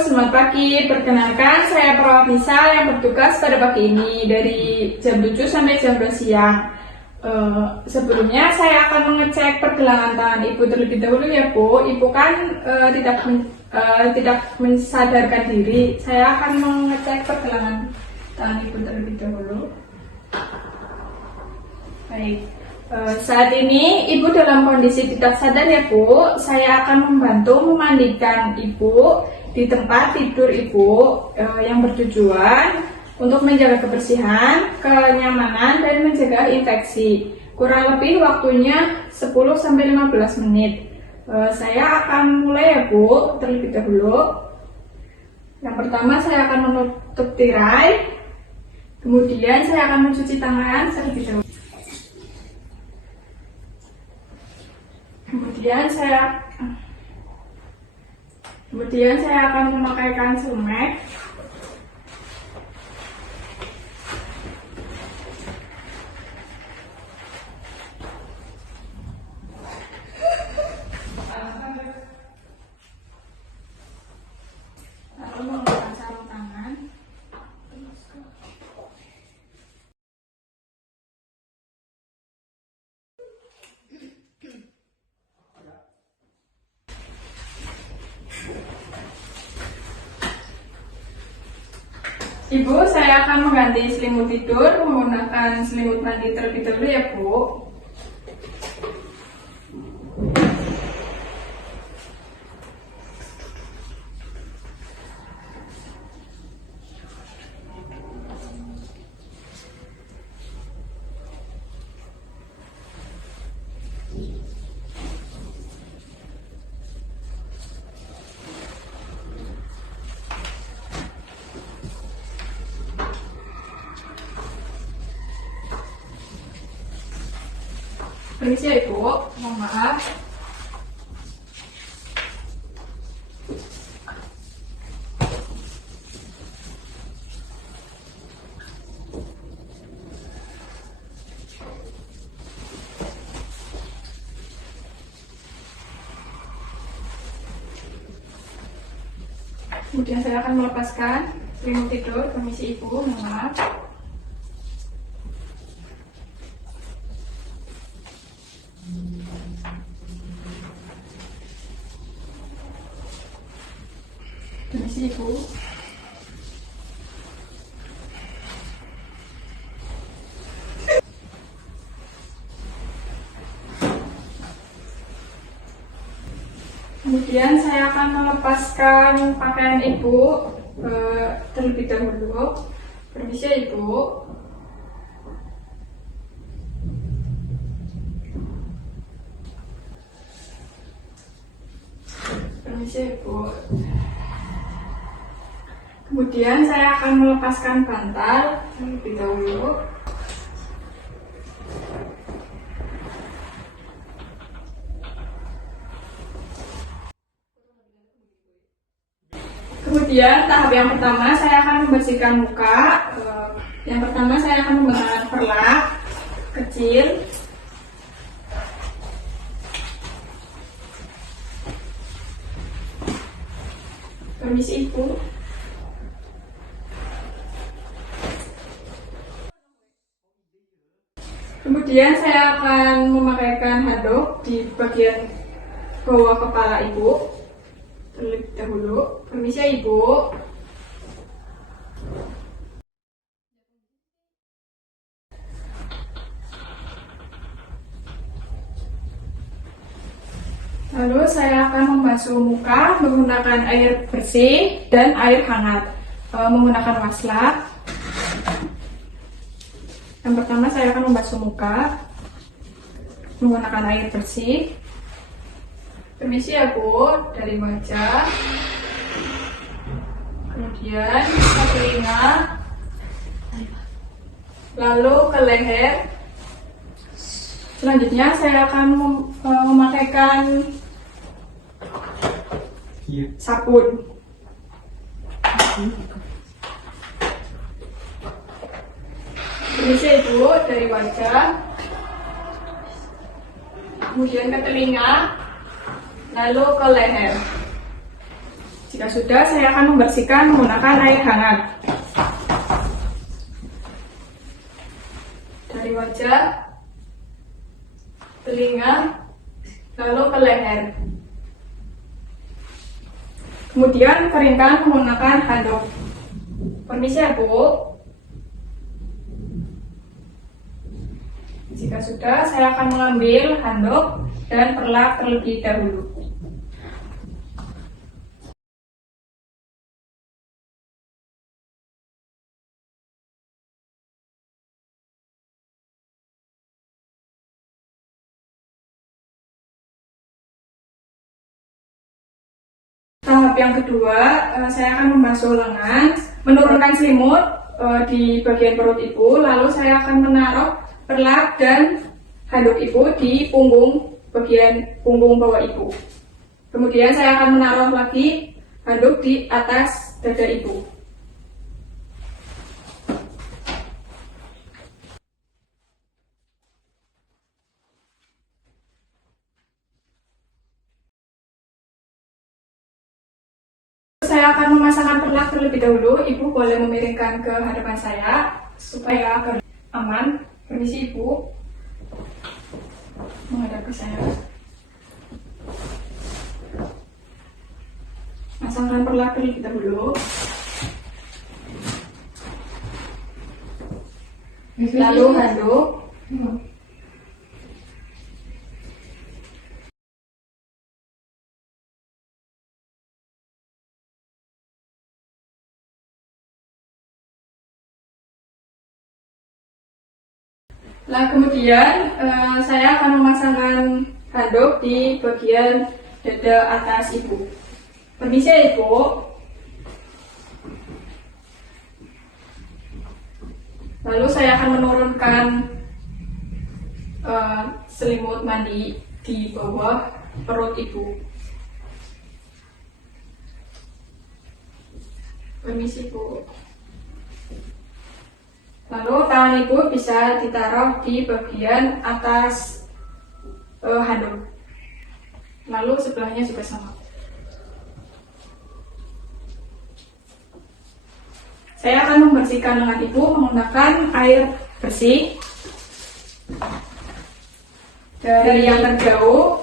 selamat pagi. Perkenalkan, saya perawat Nisa yang bertugas pada pagi ini dari jam 7 sampai jam 12 siang. Sebelumnya saya akan mengecek pergelangan tangan Ibu terlebih dahulu ya Bu. Ibu kan tidak mensadarkan diri. Saya akan mengecek pergelangan tangan Ibu terlebih dahulu. Baik. Saat ini Ibu dalam kondisi tidak sadar ya Bu. Saya akan membantu memandikan Ibu di tempat tidur Ibu yang bertujuan untuk menjaga kebersihan, kenyamanan, dan mencegah infeksi. Kurang lebih waktunya 10-15 menit. Saya akan mulai ya Bu, terlebih dahulu. Yang pertama saya akan menutup tirai, kemudian saya akan mencuci tangan terlebih dahulu. Kemudian saya akan memakaikan semek. Lalu menggunakan sarung tangan. Ibu, saya akan mengganti selimut tidur menggunakan selimut mandi terlebih dahulu ya Bu. Permisi ya Ibu, mohon maaf. Kemudian saya akan melepaskan selimut tidur. Permisi Ibu, mohon maaf. Permisi Ibu. Kemudian saya akan melepaskan pakaian Ibu terlebih dahulu. Permisi Ibu. Permisi Ibu. Kemudian saya akan melepaskan bantal terlebih dahulu. Kemudian tahap yang pertama saya akan membersihkan muka. Yang pertama saya akan menggunakan perlak kecil. Permisi Ibu. Kemudian saya akan memakaikan handuk di bagian bawah kepala Ibu terlebih dahulu. Permisi Ibu. Lalu saya akan membasuh muka menggunakan air bersih dan air hangat, menggunakan wastafel. Yang pertama saya akan membasuh muka menggunakan air bersih. Permisi ya Bu, dari wajah, kemudian ke telinga, lalu ke leher. Selanjutnya saya akan memakaikan sabun. Permisi Ibu, dari wajah, kemudian ke telinga, lalu ke leher. Jika sudah, saya akan membersihkan menggunakan air hangat. Dari wajah, telinga, lalu ke leher. Kemudian keringkan menggunakan handuk. Permisi ya Bu. Jika sudah, saya akan mengambil handuk dan perlak terlebih dahulu. Tahap yang kedua, saya akan membasuh lengan, menurunkan selimut di bagian perut ibu, lalu saya akan menaruh perlak dan handuk ibu di bagian punggung bawah ibu. Kemudian saya akan menaruh lagi handuk di atas dada ibu. Saya akan memasangkan perlak terlebih dahulu. Ibu boleh memiringkan ke hadapan saya supaya agar aman. Permisi Ibu, menghadap ke saya. Masangkan perlak terlebih dahulu. Lalu handuk. Nah, kemudian saya akan memasangkan handuk di bagian dada atas ibu. Permisi ya Ibu. Lalu saya akan menurunkan selimut mandi di bawah perut ibu. Permisi Bu. Lalu tangan ibu bisa ditaruh di bagian atas handuk. Lalu sebelahnya juga sama. Saya akan membersihkan lengan ibu menggunakan air bersih dari yang terjauh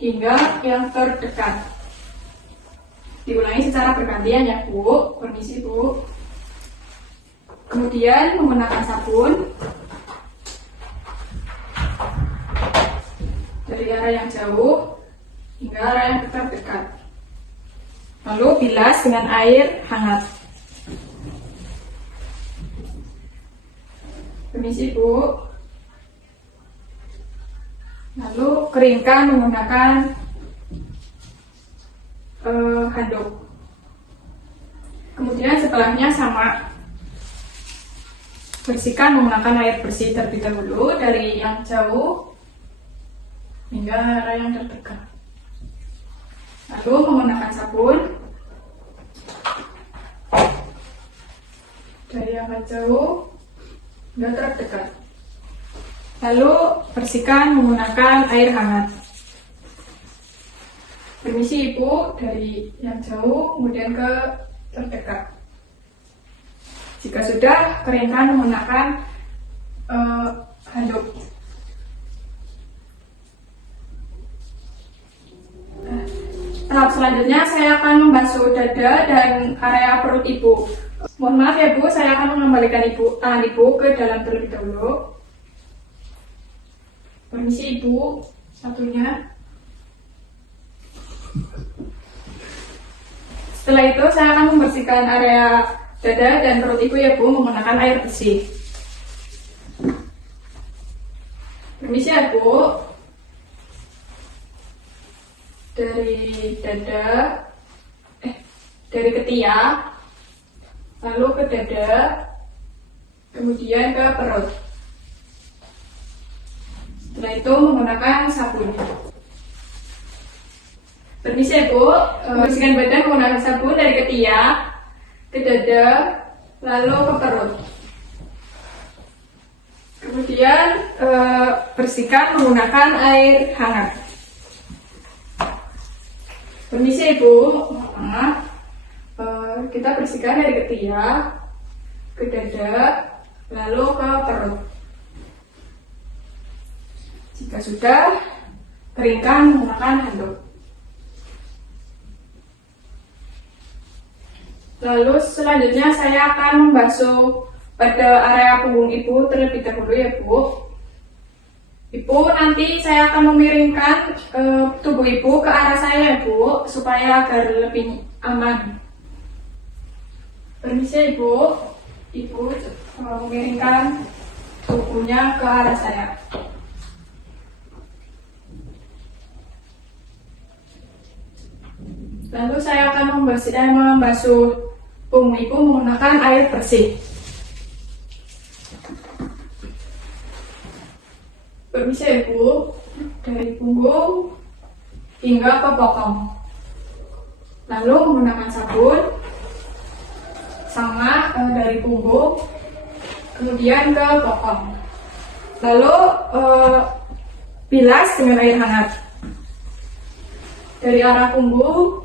hingga yang terdekat. Diulangi secara bergantian ya Bu. Permisi Bu. Kemudian menggunakan sabun dari arah yang jauh hingga arah yang terdekat. Lalu bilas dengan air hangat. Permisi Bu. Lalu keringkan menggunakan handuk. Kemudian setelahnya sama. Bersihkan menggunakan air bersih terlebih dahulu dari yang jauh hingga arah yang terdekat. Lalu menggunakan sabun dari yang jauh hingga terdekat. Lalu bersihkan menggunakan air hangat. Permisi Ibu, dari yang jauh kemudian ke terdekat. Jika sudah, keringkan menggunakan handuk. Tahap selanjutnya saya akan membasuh dada dan area perut ibu. Mohon maaf ya Bu, saya akan mengembalikan tangan ibu ke dalam terlebih dahulu. Permisi Ibu, satunya. Setelah itu saya akan membersihkan area dada dan perut ibu ya Bu menggunakan air bersih. Permisi ya Bu. Dari dada, dari ketiak, lalu ke dada, kemudian ke perut. Setelah itu menggunakan sabun. Permisi ya Bu, bersihkan badan menggunakan sabun dari ketiak ke dada, lalu ke perut. Kemudian bersihkan menggunakan air hangat. Permisi Ibu. tengah. Kita bersihkan dari ketiak ke dada, lalu ke perut. Jika sudah, keringkan menggunakan handuk. Lalu selanjutnya saya akan membasuh pada area punggung ibu terlebih dahulu ya Bu. Ibu, nanti saya akan memiringkan tubuh ibu ke arah saya ya Bu, supaya agar lebih aman. Permisi Ibu, Ibu memiringkan tubuhnya ke arah saya. Lalu saya akan membasuh punggung ibu menggunakan air bersih. Permisi Ibu, dari punggung hingga ke bokong. Lalu menggunakan sabun, sama dari punggung, kemudian ke bokong. Lalu bilas dengan air hangat dari arah punggung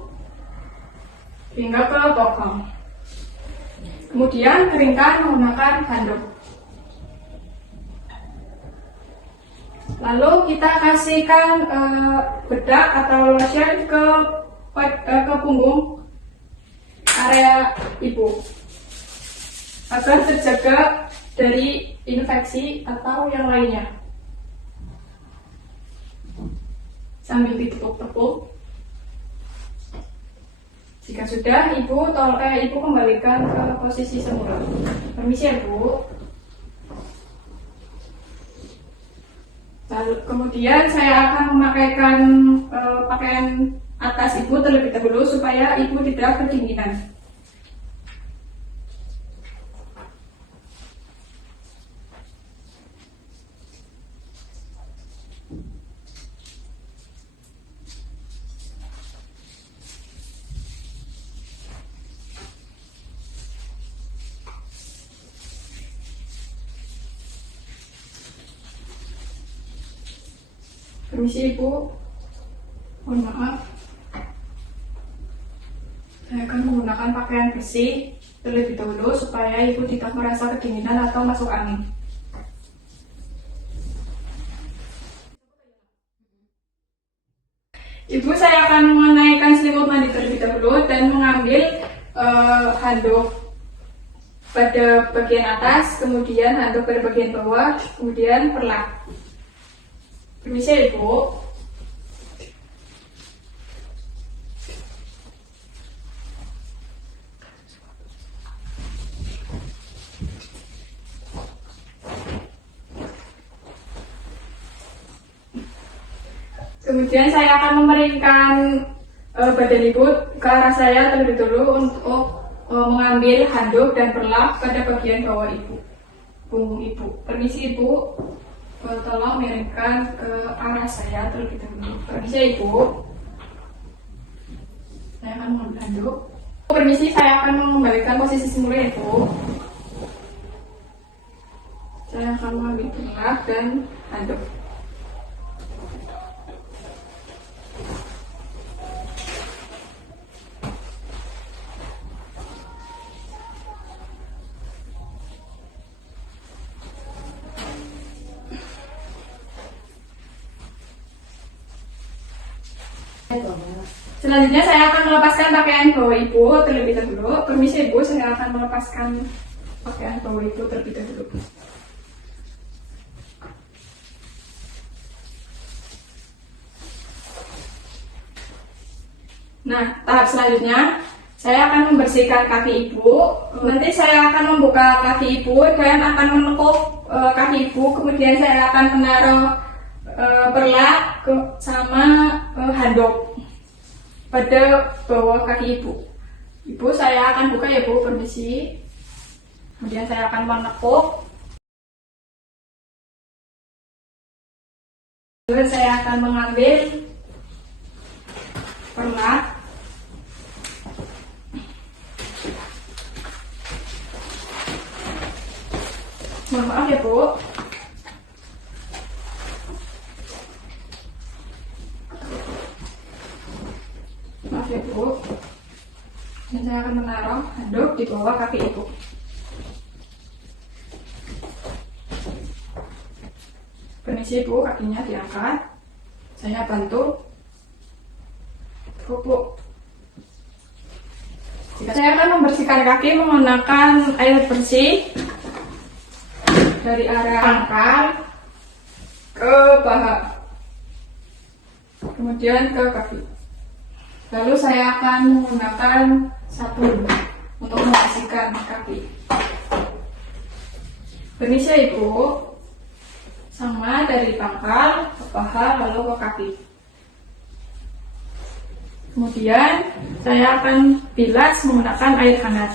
hingga ke bokong. Kemudian keringkan menggunakan handuk. Lalu kita kasihkan bedak atau lotion ke punggung area ibu agar terjaga dari infeksi atau yang lainnya. Sambil ditepuk-tepuk. Jika sudah, ibu kembalikan ke posisi semula. Permisi ya Bu. Lalu kemudian saya akan memakaikan pakaian atas ibu terlebih dahulu supaya ibu tidak kedinginan. Permisi Ibu, mohon maaf. Saya akan menggunakan pakaian bersih terlebih dahulu supaya Ibu tidak merasa kedinginan atau masuk angin. Ibu, saya akan menaikkan selimut mandi terlebih dahulu dan mengambil handuk pada bagian atas, kemudian handuk pada bagian bawah, kemudian perlak. Permisi Ibu. Kemudian saya akan memeringkan badan ibu ke arah saya terlebih dahulu untuk mengambil handuk dan perlak pada bagian bawah ibu, punggung ibu. Permisi Ibu. Tolong miringkan ke arah saya terlebih dahulu. Permisi Ibu. Saya akan mengambil handuk. Permisi, saya akan mengembalikan posisi semula Ibu. Saya akan mengambil perlak dan handuk. Selanjutnya saya akan melepaskan pakaian bawah ibu terlebih dahulu. Permisi Ibu, saya akan melepaskan pakaian bawah ibu terlebih dahulu. Nah, tahap selanjutnya saya akan membersihkan kaki ibu. Nanti saya akan membuka kaki ibu dan akan menekuk kaki ibu. Kemudian saya akan menaruh perlak sama handuk pada bawah kaki ibu. Ibu, saya akan buka ya Bu, permisi. Kemudian saya akan menekuk. Kemudian saya akan mengambil perlak. Mohon maaf ya Bu. Maaf ya Bu. Dan saya akan menaruh handuk di bawah kaki ibu. Permisi ibu, kakinya diangkat. Saya bantu pupuk. Saya akan membersihkan kaki menggunakan air bersih dari area pangkal ke paha, kemudian ke kaki. Lalu saya akan menggunakan sabun untuk membersihkan kaki. Permisi ibu, sama dari pangkal ke paha lalu ke kaki. Kemudian saya akan bilas menggunakan air hangat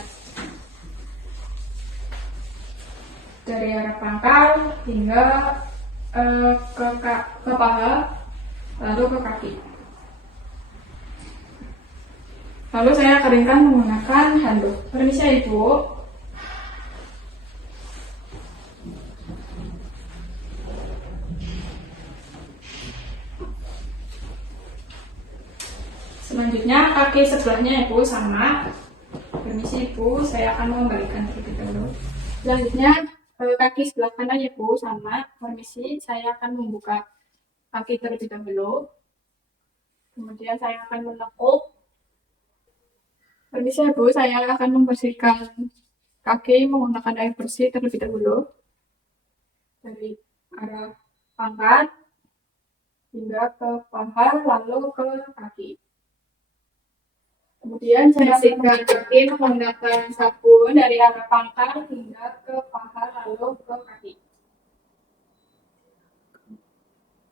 dari arah pangkal hingga ke paha lalu ke kaki. Lalu saya keringkan menggunakan handuk. Permisi ibu. Selanjutnya kaki sebelahnya ibu sama. Permisi ibu, saya akan mengembalikan terlebih dahulu. Selanjutnya kaki sebelah kanan ibu sama. Permisi, saya akan membuka kaki terlebih dahulu. Kemudian saya akan menekuk. Permisi ibu, saya akan membersihkan kaki menggunakan air bersih terlebih dahulu dari arah pangkal hingga ke paha lalu ke kaki. Kemudian saya bersihkan kaki menggunakan sabun dari arah pangkal hingga ke paha lalu ke kaki.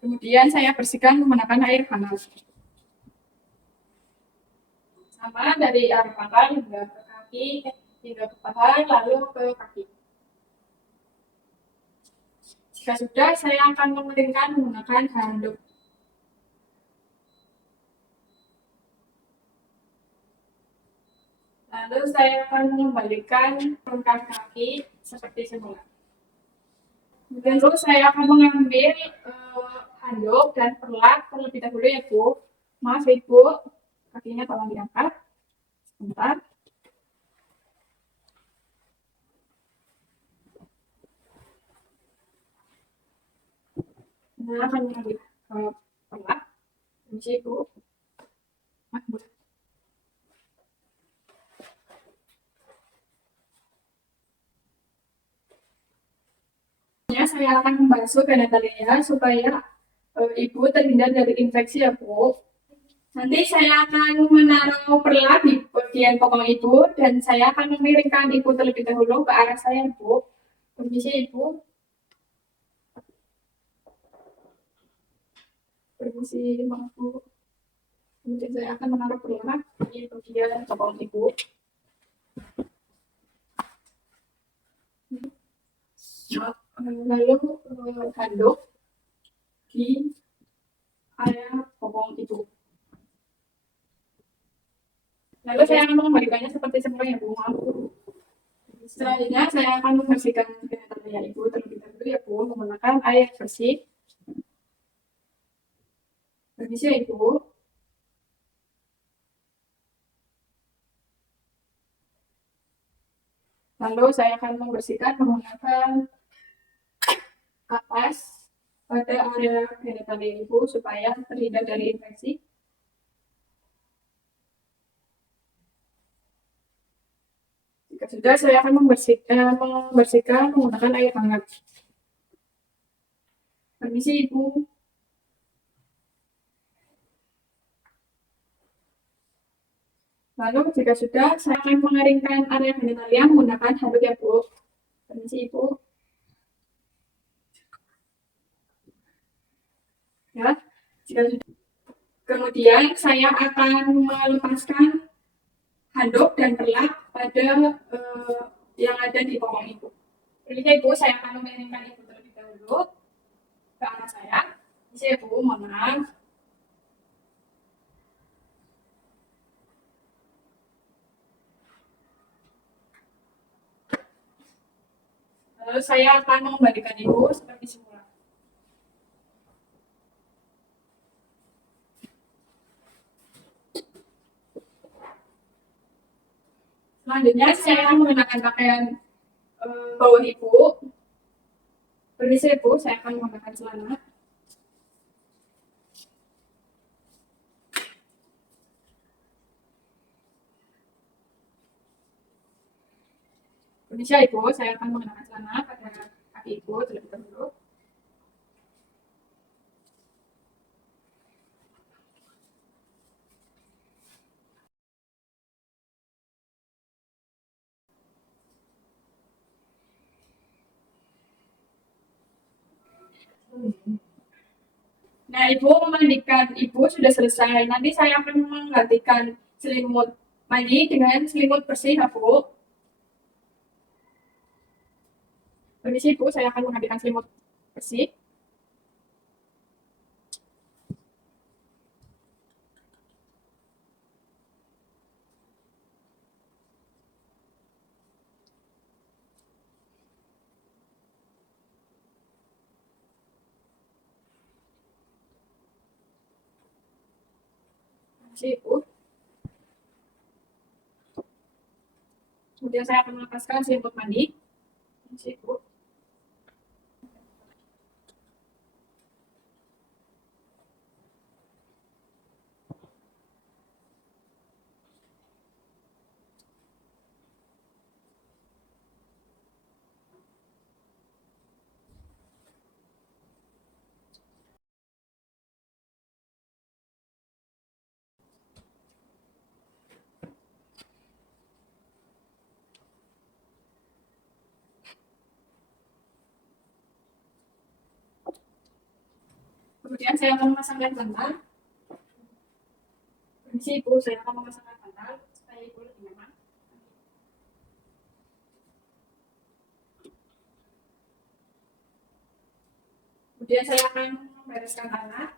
Kemudian saya bersihkan menggunakan air panas. Sama dari arah pangkal hingga ke kaki, hingga ke paha lalu ke kaki. Jika sudah, saya akan mengeringkan menggunakan handuk. Lalu saya akan mengembalikan rongga kaki seperti semula. Kemudian saya akan mengambil handuk dan perlak terlebih dahulu ya Bu. Maaf Ibu, kakinya tolong diangkat. Sebentar. Saya akan mengambil perlak. Permisi Ibu. Maaf Bu. Saya akan membasuh genitalianya supaya ibu terhindar dari infeksi ya Bu. Nanti saya akan menaruh perlak di bagian pokong ibu dan saya akan memiringkan ibu terlebih dahulu ke arah saya Bu. Permisi ibu. Permisi maaf Bu. Kemudian saya akan menaruh perlak di bagian pokong ibu. Lalu handuk di area pokong ibu. Lalu saya akan mengembalikannya seperti semula ya Bu. Selanjutnya saya akan membersihkan genitalinya ibu terlebih dahulu ya Bu menggunakan air bersih. Permisi ya Ibu. Lalu saya akan membersihkan menggunakan kapas pada area genitalia ibu supaya terhindar dari infeksi. Jika sudah, saya akan membersihkan menggunakan air hangat. Permisi Ibu. Lalu jika sudah, saya akan mengeringkan area genitalia menggunakan handuk ya Bu. Permisi Ibu. Ya, jika sudah. Kemudian saya akan melepaskan handuk dan perlak pada yang ada di pokong ibu. Permisi Ibu, saya akan memiringkan ibu terlebih dahulu ke arah saya. Permisi Ibu, mohon maaf. Lalu saya akan mengembalikan ibu seperti semula. Selanjutnya saya akan menggunakan pakaian bawah ibu. Permisi ibu, saya akan menggunakan celana. Permisi ibu, saya akan menggunakan celana pada kaki ibu terlebih dahulu. Nah, ibu memandikan ibu sudah selesai. Nanti saya akan menggantikan selimut mandi dengan selimut bersih, ya, Bu. Permisi, Bu, saya akan menggantikan selimut bersih. Permisi, Bu. Kemudian saya akan melepaskan selimut mandi. Permisi, Bu. Kemudian saya akan memasangkan bantal. Permisi, Ibu, saya akan memasangkan bantal supaya Ibu lebih nyaman. Kemudian saya akan membereskan alat.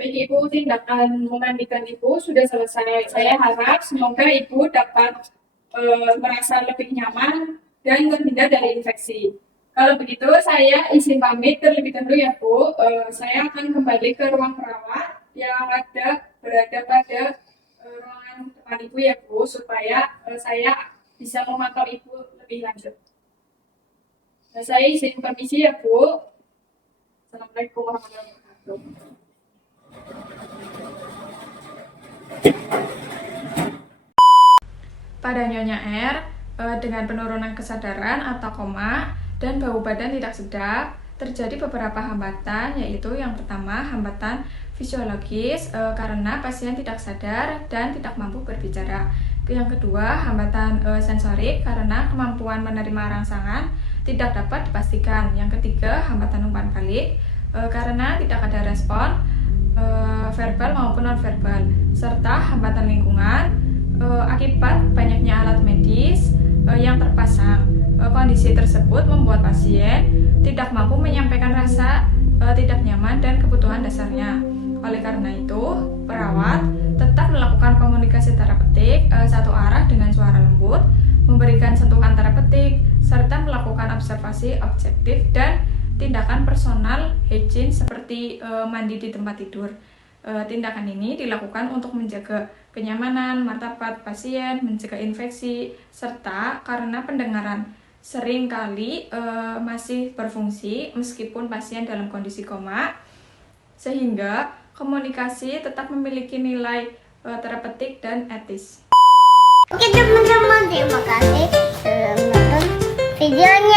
Baik Ibu, tindakan memandikan Ibu sudah selesai. Saya harap semoga Ibu dapat merasa lebih nyaman dan terhindar dari infeksi. Kalau begitu, saya izin pamit terlebih dahulu ya Bu. Saya akan kembali ke ruang perawat yang berada pada ruangan depan Ibu ya Bu, supaya saya bisa memantau Ibu lebih lanjut. Nah, saya izin permisi ya Bu. Assalamualaikum warahmatullahi wabarakatuh. Pada Nyonya R, dengan penurunan kesadaran atau koma dan bau badan tidak sedap, terjadi beberapa hambatan, yaitu yang pertama hambatan fisiologis karena pasien tidak sadar dan tidak mampu berbicara. Yang kedua, hambatan sensorik karena kemampuan menerima rangsangan tidak dapat dipastikan. Yang ketiga, hambatan umpan balik karena tidak ada respon verbal maupun non-verbal, serta hambatan lingkungan akibat banyaknya alat medis yang terpasang. Kondisi tersebut membuat pasien tidak mampu menyampaikan rasa tidak nyaman dan kebutuhan dasarnya. Oleh karena itu, perawat tetap melakukan komunikasi terapeutik satu arah dengan suara lembut, memberikan sentuhan terapeutik, serta melakukan observasi objektif dan tindakan personal hygiene seperti mandi di tempat tidur. Tindakan ini dilakukan untuk menjaga kenyamanan, martabat pasien, mencegah infeksi, serta karena pendengaran seringkali masih berfungsi meskipun pasien dalam kondisi koma, sehingga komunikasi tetap memiliki nilai terapeutik dan etis. Oke teman-teman, terima kasih sudah menonton videonya.